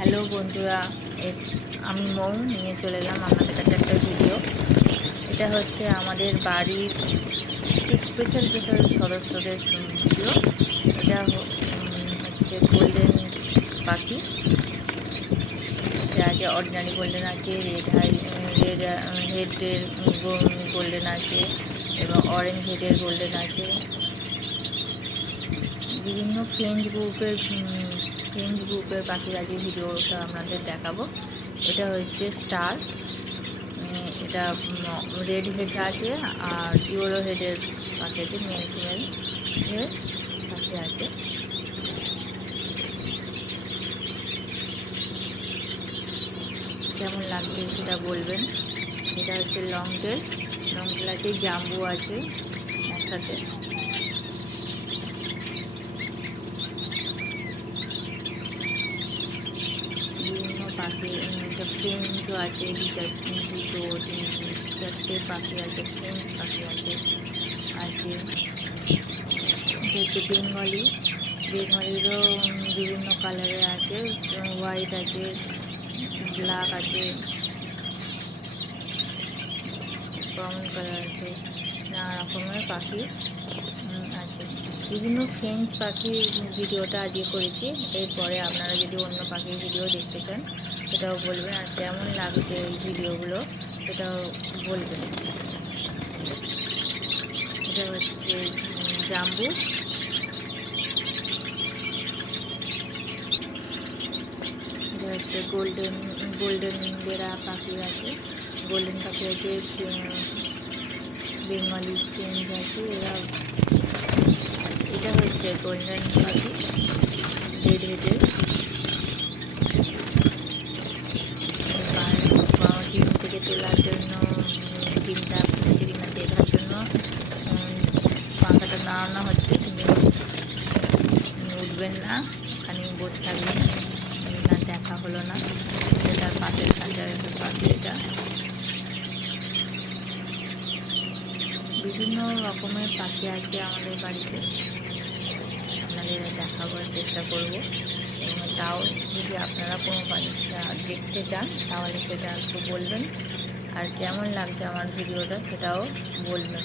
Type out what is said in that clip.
Hello বন্ধুরা, আমি মৌ নিয়ে চলে এলাম আপনাদের কাছে একটা ভিডিও। এটা হচ্ছে আমাদের বাড়ির স্পেশাল স্পেশাল সদস্যদের ভিডিও। এটা হচ্ছে গোল্ডেন পাখি। এটা আছে অর্ডিনারি গোল্ডেন আছে, রেড হেডের গোল্ডেন আছে এবং অরেঞ্জ হেডের গোল্ডেন আছে। বিভিন্ন ফ্রেন্ড গ্রুপের পাখির আজকে ভিডিওটা আপনাদের দেখাবো। এটা হচ্ছে স্টার, এটা রেড হেড আছে আর ইয়েলো হেডের পাখি আছে, মেল ফিমেল পাখি আছে। কেমন লাগছে সেটা বলবেন। এটা হচ্ছে লং টেল আছে, জাম্বু আছে একসাথে। বিভিন্ন পাখি ফ্রেঞ্চও আছে, দুটো চারটে পাখি আছে, ফ্রেঞ্চ পাখি আছে। হচ্ছে বেঙ্গলিরও বিভিন্ন কালারের আছে, হোয়াইট আছে, ব্ল্যাক আছে, ব্রাউন কালার আছে, নানা রকমের পাখি আছে। বিভিন্ন ফ্রেঞ্চ পাখির ভিডিওটা আজকে করেছি। এরপরে আপনারা যদি অন্য পাখির ভিডিও দেখতে চান সেটাও বলবেন, আর কেমন লাগছে এই ভিডিওগুলো সেটাও বলবেন। এটা হচ্ছে জাম্বু, এটা হচ্ছে গোল্ডেন বেড়া পাখি আছে, গোল্ডেন পাখি আছে, বেঙ্গলি ফ্রেঞ্চ আছে। এটা হচ্ছে গোল্ডেন পাখি, রেড হেডের। ডিম থেকে তোলার জন্য, ডিমটা ফুটেছে কিনা দেখার জন্য পাখাটা নাড়ানো হচ্ছে। কিন্তু উঠবেন না, ওখানে বসে থাকবেন, না দেখা হলো না। তার পাশের খাঁচার পাখি এটা। বিভিন্ন রকমের পাখি আছে আমাদের বাড়িতে, আপনাদের দেখাবার চেষ্টা করব। এবং তাও যদি আপনারা কোনো পাখিটা দেখতে চান তাহলে সেটা একটু বলবেন, আর কেমন লাগছে আমার ভিডিওটা সেটাও বলবেন।